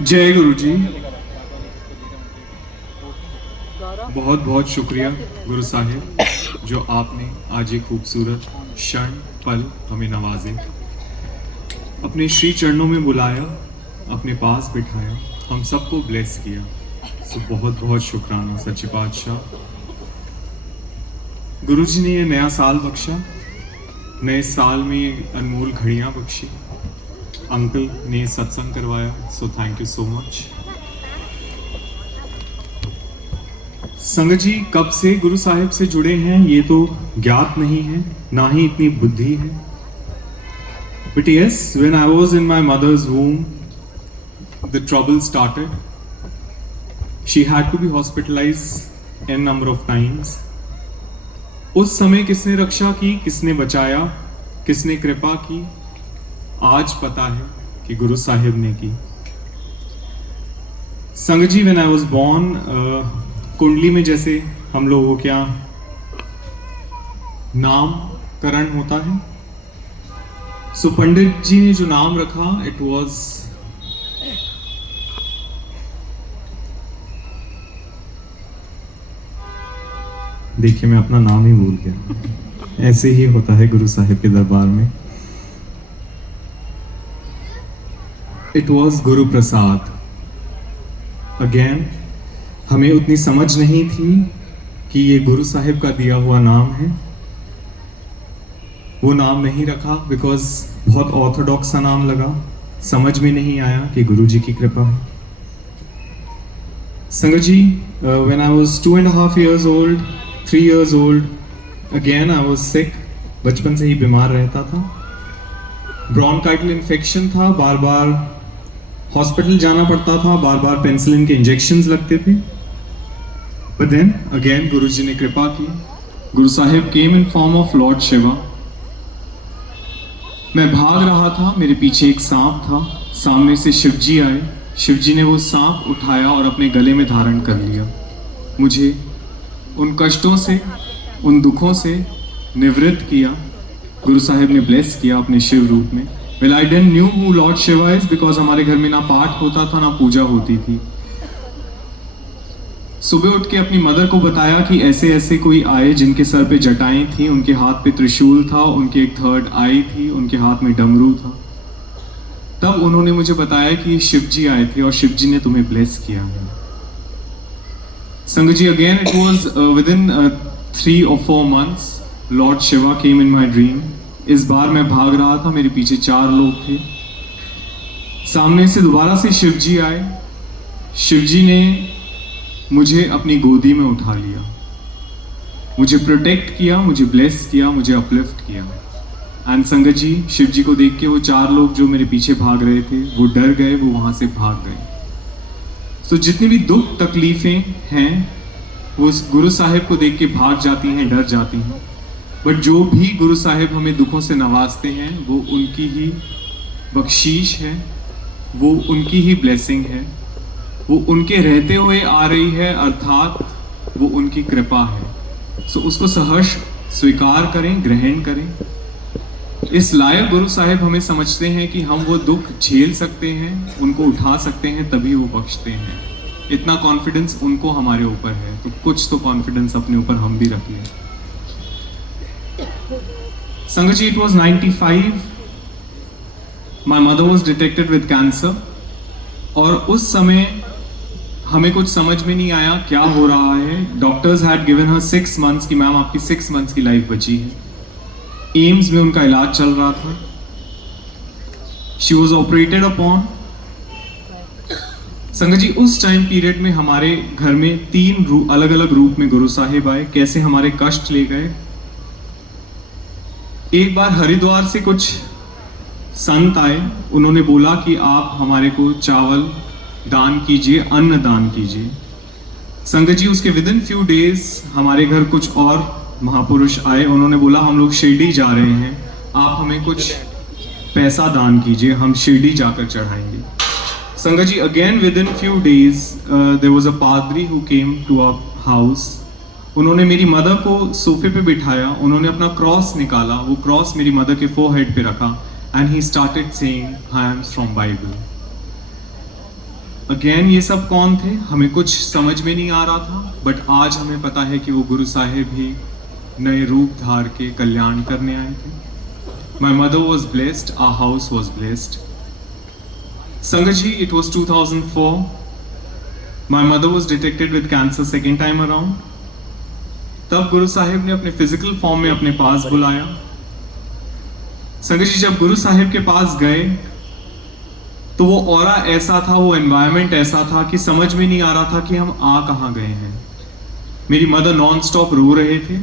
जय गुरु जी। बहुत बहुत शुक्रिया गुरु साहिब, जो आपने आज एक खूबसूरत क्षण पल हमें नवाजे, अपने श्री चरणों में बुलाया, अपने पास बिठाया, हम सबको ब्लेस किया। सो बहुत बहुत शुक्राना सच्चे पातशाह। गुरु जी ने ये नया साल बख्शा, नए साल में ये अनमोल घड़ियाँ बख्शी, अंकल ने सत्संग करवाया, so thank you so much. संगत जी कब से गुरु साहिब से जुड़े हैं ये तो ज्ञात नहीं है, ना ही इतनी बुद्धि है। But yes, when I was in my mother's womb the trouble started. She had to be hospitalised an number of times. उस समय किसने रक्षा की, किसने बचाया, किसने कृपा की, आज पता है कि गुरु साहिब ने की। संगत जी, व्हेन आई वाज बोर्न, कुंडली में जैसे हम लोगों को क्या नामकरण होता है, सो पंडित जी ने जो नाम रखा, इट वाज देखिए मैं अपना नाम ही भूल गया। ऐसे ही होता है गुरु साहिब के दरबार में। It was Guru Prasad. Again, हमें उतनी समझ नहीं थी कि ये गुरु साहिब का दिया हुआ नाम है। वो नाम नहीं रखा बिकॉज बहुत ऑर्थोडॉक्स सा नाम लगा, समझ में नहीं आया कि गुरु जी की कृपा है। संगत जी, when I was 2.5 years old, 3 years old, again I was sick. बचपन से ही बीमार रहता था, ब्रोंकाइटिल इन्फेक्शन था, बार बार हॉस्पिटल जाना पड़ता था, बार बार पेनिसिलिन के इंजेक्शंस लगते थे। बट देन अगेन गुरु जी ने कृपा की। Guru Sahib came in form of lord Shiva. मैं भाग रहा था, मेरे पीछे एक सांप था, सामने से शिव जी आए। शिव जी ने वो सांप उठाया और अपने गले में धारण कर लिया। मुझे उन कष्टों से, उन दुखों से निवृत्त किया। गुरु साहिब ने ब्लेस किया अपने शिव रूप में। Well, I didn't knew who Lord Shiva is because हमारे घर में ना पाठ होता था ना पूजा होती थी। सुबह उठ के अपनी मदर को बताया कि ऐसे ऐसे कोई आए जिनके सर पे जटाएं थी, उनके हाथ पे त्रिशूल था, उनके एक थर्ड आई थी, उनके हाथ में डमरू था। तब उन्होंने मुझे बताया कि शिव जी आए थे और शिव जी ने तुम्हें ब्लेस किया है। संगत जी, again it was within 3 or 4 months lord Shiva came in my dream. इस बार मैं भाग रहा था, मेरे पीछे 4 लोग थे। सामने से दोबारा से शिव जी आए। शिव जी ने मुझे अपनी गोदी में उठा लिया, मुझे प्रोटेक्ट किया, मुझे ब्लेस किया, मुझे अपलिफ्ट किया। एंड संगत जी, शिव जी को देख के वो 4 लोग जो मेरे पीछे भाग रहे थे वो डर गए, वो वहां से भाग गए। सो जितनी भी दुख तकलीफें हैं वो गुरु साहिब को देख के भाग जाती हैं, डर जाती हैं। बट जो भी गुरु साहिब हमें दुखों से नवाजते हैं वो उनकी ही बख्शीश है, वो उनकी ही ब्लेसिंग है, वो उनके रहते हुए आ रही है, अर्थात वो उनकी कृपा है। सो उसको सहर्ष स्वीकार करें, ग्रहण करें। इस लायक गुरु साहिब हमें समझते हैं कि हम वो दुख झेल सकते हैं, उनको उठा सकते हैं, तभी वो बख्शते हैं। इतना कॉन्फिडेंस उनको हमारे ऊपर है, तो कुछ तो कॉन्फिडेंस अपने ऊपर हम भी रख लें। संगत जी, it was 95. My mother was detected with cancer. और उस समय हमें कुछ समझ में नहीं आया क्या हो रहा है। Doctors had given her 6 months कि मैम आपकी 6 months की लाइफ बची है। एम्स में उनका इलाज चल रहा था। She was operated upon. संगत जी, उस टाइम पीरियड में हमारे घर में 3 अलग अलग रूप में गुरु साहिब आए, कैसे हमारे कष्ट ले गए। एक बार हरिद्वार से कुछ संत आए, उन्होंने बोला कि आप हमारे को चावल दान कीजिए, अन्न दान कीजिए। संगत जी, उसके विदिन फ्यू डेज हमारे घर कुछ और महापुरुष आए, उन्होंने बोला हम लोग शिरडी जा रहे हैं, आप हमें कुछ पैसा दान कीजिए, हम शिरडी जाकर चढ़ाएंगे। संगत जी, again within few days there was a पादरी who came to our house. उन्होंने मेरी मदर को सोफे पे बिठाया, उन्होंने अपना क्रॉस निकाला, वो क्रॉस मेरी मदर के फोरहेड पे रखा, and he started saying I am from Bible. Again ये सब कौन थे हमें कुछ समझ में नहीं आ रहा था, बट आज हमें पता है कि वो गुरु साहिब ही नए रूप धार के कल्याण करने आए थे। My mother was blessed, our house was blessed. संगत जी, it was 2004। My mother was detected with cancer second time around. तब गुरु साहिब ने अपने फिजिकल फॉर्म में अपने पास बुलाया। संगत जी, जब गुरु साहिब के पास गए तो वो ऑरा ऐसा था, वो एनवायरनमेंट ऐसा था कि समझ में नहीं आ रहा था कि हम आ कहाँ गए हैं। मेरी मदर नॉन स्टॉप रो रहे थे।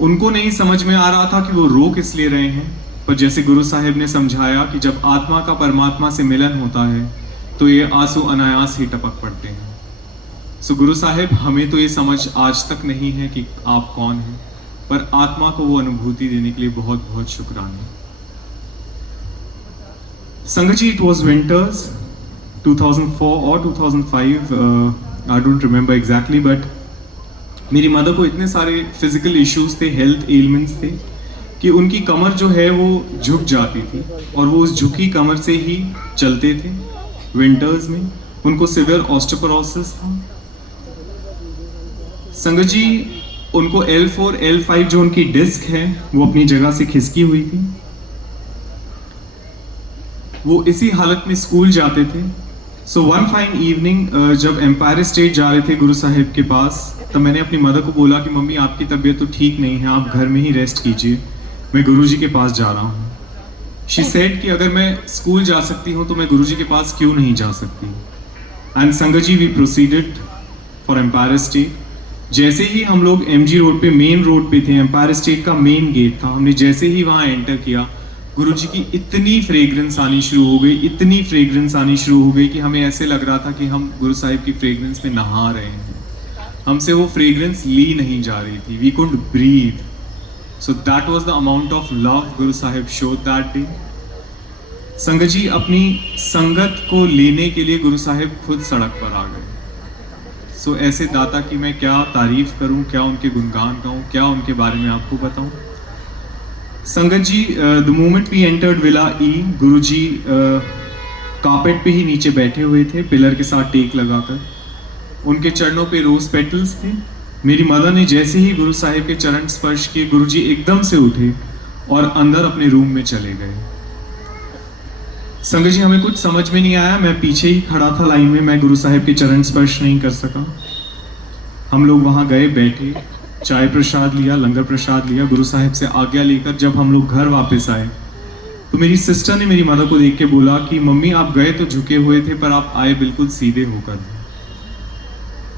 उनको नहीं समझ में आ रहा था कि वो रो किस लिए रहे हैं, पर जैसे गुरु साहिब ने समझाया कि जब आत्मा का परमात्मा से मिलन होता है तो ये आंसू अनायास ही टपक पड़ते हैं। सो गुरु साहिब, हमें तो ये समझ आज तक नहीं है कि आप कौन हैं, पर आत्मा को वो अनुभूति देने के लिए बहुत बहुत शुक्राना। संगत जी, इट वॉज विंटर्स 2004 और 2005, I don't remember exactly, but मेरी मदर को इतने सारे फिजिकल इश्यूज थे, हेल्थ एलिमेंट्स थे कि उनकी कमर जो है वो झुक जाती थी और वो उस झुकी कमर से ही चलते थे। विंटर्स में उनको सिवियर ऑस्टियोपोरोसिस था। संगत जी, उनको L4 L5 जो उनकी डिस्क है वो अपनी जगह से खिसकी हुई थी। वो इसी हालत में स्कूल जाते थे। सो वन फाइन इवनिंग जब एम्पायर स्टेट जा रहे थे गुरु साहिब के पास, तो मैंने अपनी मदर को बोला कि मम्मी, आपकी तबीयत तो ठीक नहीं है, आप घर में ही रेस्ट कीजिए, मैं गुरुजी के पास जा रहा हूँ। शी सेड कि अगर मैं स्कूल जा सकती हूँ तो मैं गुरुजी के पास क्यों नहीं जा सकती। एंड संगत जी, we proceeded for Empire State. जैसे ही हम लोग MG रोड पे, मेन रोड पे थे, एम्पायर स्टेट का मेन गेट था, हमने जैसे ही वहाँ एंटर किया, गुरुजी की इतनी फ्रेग्रेंस आनी शुरू हो गई, इतनी फ्रेग्रेंस आनी शुरू हो गई कि हमें ऐसे लग रहा था कि हम गुरु साहिब की फ्रेग्रेंस में नहा रहे हैं। हमसे वो फ्रेग्रेंस ली नहीं जा रही थी। We could breathe. So that was the amount of love Guru Sahib showed that day. संगत जी, अपनी संगत को लेने के लिए गुरु साहिब खुद सड़क पर आ गए। सो ऐसे दाता की मैं क्या तारीफ करूं, क्या उनके गुणगान गाऊं, क्या उनके बारे में आपको बताऊं। Sangat ji, the moment we entered villa ई, गुरु जी कारपेट पे ही नीचे बैठे हुए थे, पिलर के साथ टेक लगाकर। उनके चरणों पे रोज पेटल्स थे। मेरी मदर ने जैसे ही गुरु साहिब के चरण स्पर्श किए, गुरुजी एकदम से उठे और अंदर अपने रूम में चले गए। संगत जी, हमें कुछ समझ में नहीं आया। मैं पीछे ही खड़ा था लाइन में, मैं गुरु साहिब के चरण स्पर्श नहीं कर सका। हम लोग वहां गए, बैठे, चाय प्रसाद लिया, लंगर प्रसाद लिया। गुरु साहिब से आज्ञा लेकर जब हम लोग घर वापस आए तो मेरी सिस्टर ने मेरी मदर को देख के बोला कि मम्मी, आप गए तो झुके हुए थे, पर आप आए बिल्कुल सीधे होकर।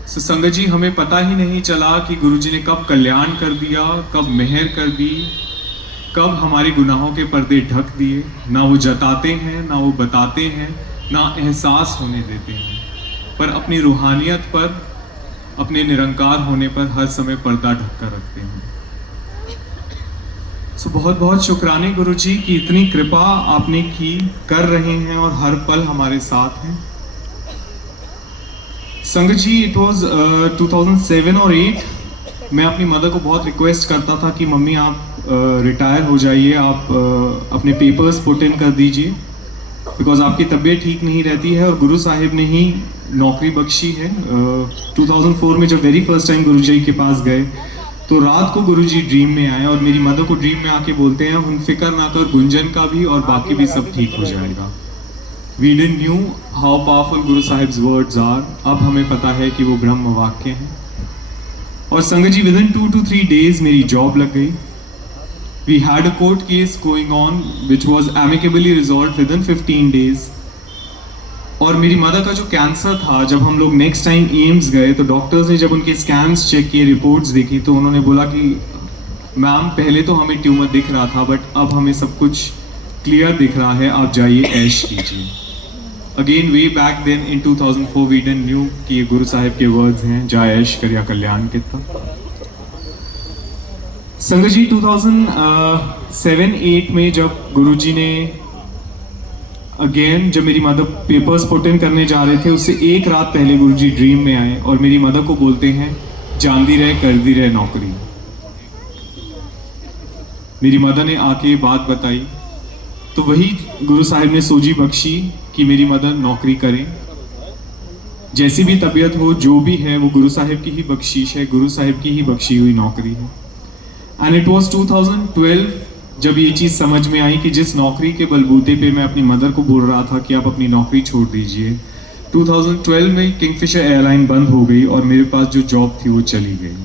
सो संगत जी, हमें पता ही नहीं चला कि गुरुजी ने कब कल्याण कर दिया, कब मेहर कर दी, कब हमारे गुनाहों के पर्दे ढक दिए। ना वो जताते हैं, ना वो बताते हैं, ना एहसास होने देते हैं, पर अपनी रूहानियत पर, अपने निरंकार होने पर हर समय पर्दा ढक कर रखते हैं। सो बहुत बहुत शुक्राने गुरुजी की इतनी कृपा आपने की, कर रहे हैं और हर पल हमारे साथ हैं। संगत जी, इट वॉज 2007 और 8। मैं अपनी मदर को बहुत रिक्वेस्ट करता था कि मम्मी, आप रिटायर हो जाइए, आप अपने पेपर्स पुट इन कर दीजिए, बिकॉज आपकी तबीयत ठीक नहीं रहती है और गुरु साहिब ने ही नौकरी बख्शी है। 2004 में जब वेरी फर्स्ट टाइम गुरु जी के पास गए तो रात को गुरु जी ड्रीम में आए और मेरी मदर को ड्रीम में आके बोलते हैं, हम फिक्र ना कर, गुंजन का भी और बाकी भी सब ठीक हो जाएगा। We didn't knew how powerful Guru Sahib's words are. अब हमें पता है कि वो ब्रह्म वाक्य हैं। और संगत जी, within 2 to 3 days मेरी जॉब लग गई। We had a court case going on which was amicably resolved within 15 days. और मेरी मदर का जो कैंसर था, जब हम लोग नेक्स्ट टाइम एम्स गए तो डॉक्टर्स ने जब उनके स्कैन्स चेक किए, रिपोर्ट्स देखी, तो उन्होंने बोला कि मैम, पहले तो हमें ट्यूमर दिख रहा था, बट अब हमें सब कुछ क्लियर दिख रहा है, आप जाइए, ऐश कीजिए। Again way back then in 2004 we didn't knew कि ये गुरु साहिब के वर्ड्स हैं, जा ऐश कर या कल्याण कितना। संगत जी, 2007-8 में जब गुरुजी ने अगेन, जब मेरी मदर पेपर्स पुट इन करने जा रहे थे, उससे एक रात पहले गुरुजी ड्रीम में आए और मेरी मदर को बोलते हैं, जानती रहे, करती रहे नौकरी। मेरी मदर ने आके बात बताई तो वही गुरु साहिब ने सोजी बख्शी कि मेरी मदर नौकरी करें। जैसी भी तबीयत हो, जो भी है, वो गुरु साहिब की ही बख्शीश है, गुरु साहिब की ही बख्शी हुई नौकरी है। एंड इट वॉज 2012 जब ये चीज़ समझ में आई कि जिस नौकरी के बलबूते पे मैं अपनी मदर को बोल रहा था कि आप अपनी नौकरी छोड़ दीजिए, 2012 में किंगफिशर एयरलाइन बंद हो गई और मेरे पास जो जॉब थी वो चली गई।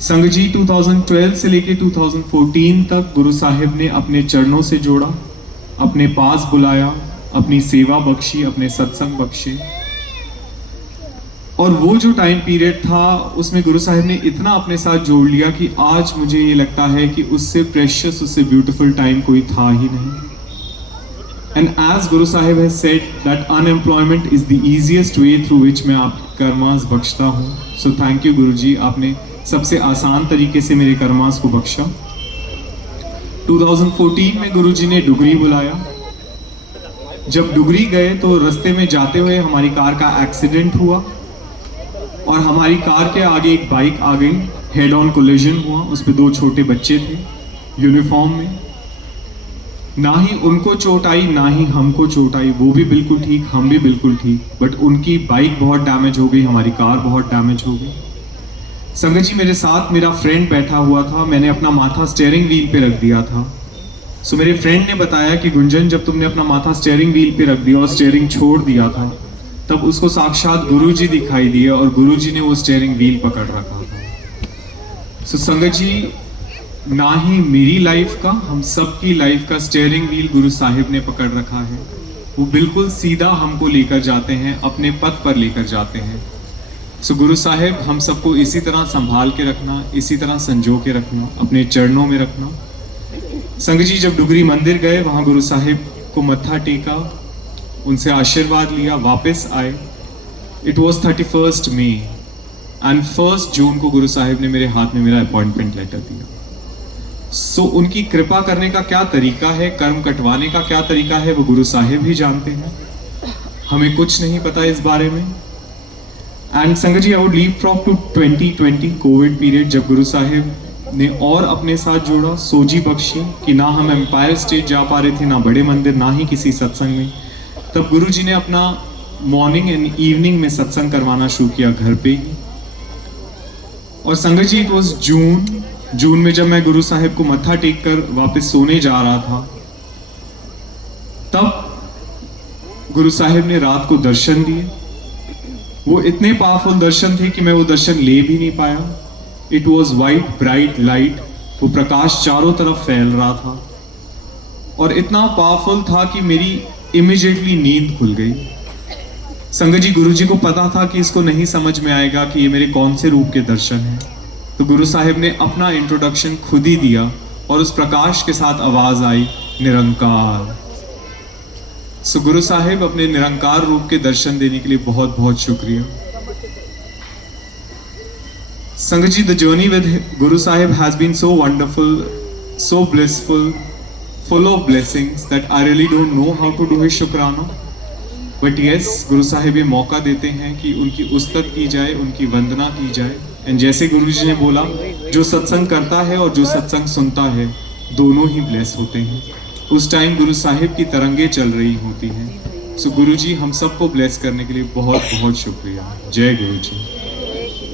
संग जी 2012 से लेके 2014 तक गुरु साहिब ने अपने चरणों से जोड़ा, अपने पास बुलाया, अपनी सेवा बख्शी, अपने सत्संग बख्शे। और वो जो टाइम पीरियड था उसमें गुरु साहिब ने इतना अपने साथ जोड़ लिया कि आज मुझे ये लगता है कि उससे प्रेशियस, उससे ब्यूटीफुल टाइम कोई था ही नहीं। And as Guru Sahib has said that unemployment is the easiest way through which मैं आपके कर्मास बख्शता हूँ। सो थैंक यू गुरु जी, आपने सबसे आसान तरीके से मेरे कर्मास को बख्शा। 2014 में गुरु जी ने डुगरी बुलाया। जब डुगरी गए तो रास्ते में जाते हुए हमारी कार का एक्सीडेंट हुआ और हमारी कार के आगे एक बाइक आ गई, हेड ऑन कोलिजन हुआ। उस पे 2 छोटे बच्चे थे यूनिफॉर्म में। ना ही उनको चोट आई, ना ही हमको चोट आई। वो भी बिल्कुल ठीक, हम भी बिल्कुल ठीक, बट उनकी बाइक बहुत डैमेज हो गई, हमारी कार बहुत डैमेज हो गई। संगत जी, मेरे साथ मेरा फ्रेंड बैठा हुआ था, मैंने अपना माथा स्टीयरिंग व्हील पे रख दिया था। सो मेरे फ्रेंड ने बताया कि गुंजन, जब तुमने अपना माथा स्टीयरिंग व्हील पे रख दिया और स्टीयरिंग छोड़ दिया था, तब उसको साक्षात गुरुजी दिखाई दिए और गुरुजी ने वो स्टीयरिंग व्हील पकड़ रखा था। सो संगत जी, ना ही मेरी लाइफ का, हम सबकी लाइफ का स्टीयरिंग व्हील गुरु साहिब ने पकड़ रखा है। वो बिल्कुल सीधा हमको लेकर जाते हैं, अपने पथ पर लेकर जाते हैं। सो गुरु साहिब, हम सबको इसी तरह संभाल के रखना, इसी तरह संजो के रखना, अपने चरणों में रखना। संगत जी, जब डुगरी मंदिर गए, वहाँ गुरु साहिब को मत्था टेका, उनसे आशीर्वाद लिया, वापस आए। इट वॉज 31 मई एंड 1 जून को गुरु साहिब ने मेरे हाथ में मेरा अपॉइंटमेंट लेटर दिया। सो उनकी कृपा करने का क्या तरीका है, कर्म कटवाने का क्या तरीका है, वो गुरु साहिब ही जानते हैं। हमें कुछ नहीं पता इस बारे में। एंड संगत ji, I would leave from to 2020 COVID period, जब गुरु साहिब ने और अपने साथ जोड़ा, सोजी बख्शी कि ना हम एम्पायर स्टेट जा पा रहे थे, ना बड़े मंदिर, ना ही किसी सत्संग में। तब गुरु जी ने अपना मॉर्निंग एंड इवनिंग में सत्संग करवाना शुरू किया घर पे ही। और संगत जी, इट वॉज जून में जब मैं गुरु साहिब को मत्था टेक कर वापस सोने जा रहा था, तब गुरु साहिब ने रात को दर्शन दिए। वो इतने पावरफुल दर्शन थे कि मैं वो दर्शन ले भी नहीं पाया। It was white bright light, वो प्रकाश चारों तरफ फैल रहा था और इतना पावरफुल था कि मेरी इमीडिएटली नींद खुल गई। संगत जी, गुरु जी को पता था कि इसको नहीं समझ में आएगा कि ये मेरे कौन से रूप के दर्शन हैं, तो गुरु साहिब ने अपना इंट्रोडक्शन खुद ही दिया और उस प्रकाश के साथ आवाज आई, निरंकार। सो गुरु साहिब, अपने निरंकार रूप के दर्शन देने के लिए बहुत बहुत शुक्रिया। संगत ji, the journey with Guru Sahib has been so wonderful, so blissful, full of blessings that I really don't know how to do his शुक्राना। But yes, गुरु साहिब ये मौका देते हैं कि उनकी उस्तत की जाए, उनकी वंदना की जाए। एंड जैसे गुरु जी ने बोला, जो सत्संग करता है और जो सत्संग सुनता है, दोनों ही ब्लेस होते हैं। उस टाइम गुरु साहिब की तरंगे चल रही होती हैं। सो गुरु जी, हम सबको ब्लेस करने के लिए बहुत बहुत शुक्रिया। जय गुरु जी।